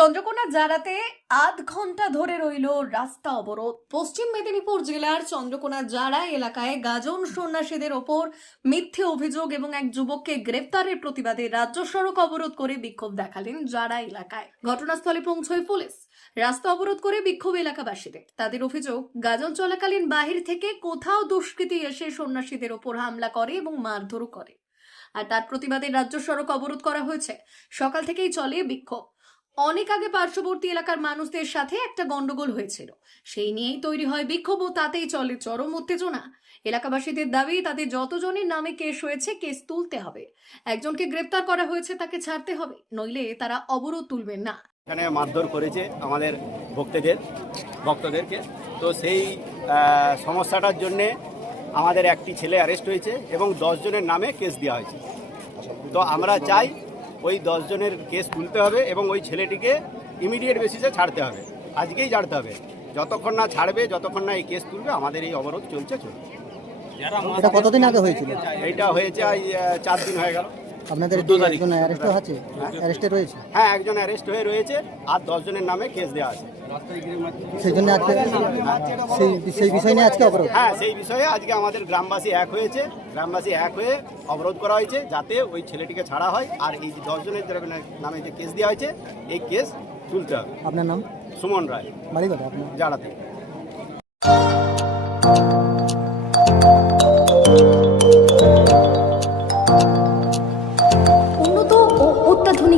চন্দ্রকোনা জারাতে আধ ঘণ্টা ধরে রইল রাস্তা অবরোধ। পশ্চিম মেদিনীপুর জেলার চন্দ্রকোনা জারা এলাকায় গাজন সন্ন্যাসীদের ওপর মিথ্যে অভিযোগ এবং এক যুবককে গ্রেপ্তারের প্রতিবাদে রাজ্য সড়ক অবরোধ করে বিক্ষোভ দেখালেন জারা এলাকায়। ঘটনাস্থলে পৌঁছয় পুলিশ। রাস্তা অবরোধ করে বিক্ষোভ এলাকাবাসীদের। তাদের অভিযোগ, গাজন চলাকালীন বাহির থেকে কোথাও দুষ্কৃতী এসে সন্ন্যাসীদের ওপর হামলা করে এবং মারধরও করে। আর তার প্রতিবাদে রাজ্য সড়ক অবরোধ করা হয়েছে। সকাল থেকেই চলে বিক্ষোভ। অনেক আগে পার্শ্ববর্তী এলাকার মানুষদের সাথে একটা গন্ডগোল হয়েছিল। সেই নিয়েই তৈরি হয় বিক্ষোভ ও তাতেই চলে চরম উত্তেজনা। এলাকাবাসীদের দাবি, তাদের যতজনের নামে কেস হয়েছে কেস তুলতে হবে। একজনকে গ্রেপ্তার করা হয়েছে তাকে ছাড়তে হবে, নইলে তারা অবরোধ তুলবেন না। এখানে মারধর করেছে আমাদের ভক্তদের, ভক্তদেরকে। তো সেই সমস্যাটার জন্যে আমাদের একটি ছেলে অ্যারেস্ট হয়েছে এবং জনের নামে কেস দেওয়া হয়েছে। তো আমরা চাই ওই দশজনের কেস তুলতে হবে এবং ওই ছেলেটিকে ইমিডিয়েট বেসিসে ছাড়তে হবে। আজকেই ছাড়তে হবে। যতক্ষণ না ছাড়বে যতক্ষণ না এই কেস তুলবে আমাদের এই অবরোধ চলছে চলছে। এটা কতদিন আগে হয়েছিল? এইটা হয়েছে চার দিন হয়ে গেল। আপনাদের একজন অ্যারেস্ট আছে? অ্যারেস্টে রয়েছে? হ্যাঁ একজন অ্যারেস্ট হয়ে রয়েছে আর জনের নামে কেস দেওয়া আছে। সেই জন্য আজকে সেই সেই বিষয় নিয়ে আজকে অবরোধ? হ্যাঁ সেই বিষয়ে আজকে আমাদের গ্রামবাসী এক হয়েছে। গ্রামবাসী এক হয়ে অবরোধ করা হয়েছে যাতে ওই ছেলেটিকে ছাড়া হয় আর এই যে দশজনের নামে যে কেস দেওয়া হয়েছে এই কেস তুলতে হবে। আপনার নাম? সুমন রায়। বাড়ি কথা আপনার? জানাতে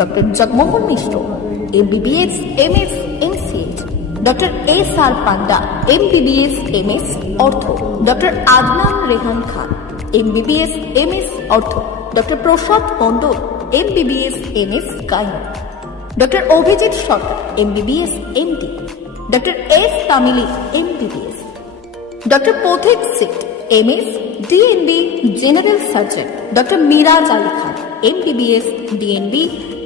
Doctor Jagmohan Mishra MBBS MS MCH doctor S R Panda MBBS MS ortho doctor Adnan Rehan Khan MBBS MS ortho doctor Prasad Mondal MBBS MS gynae doctor Abhijit Sarkar MBBS MD doctor S Tamili MBBS doctor Pathik Sit MS DNB general surgeon doctor Miraj Ali Khan MBBS DNB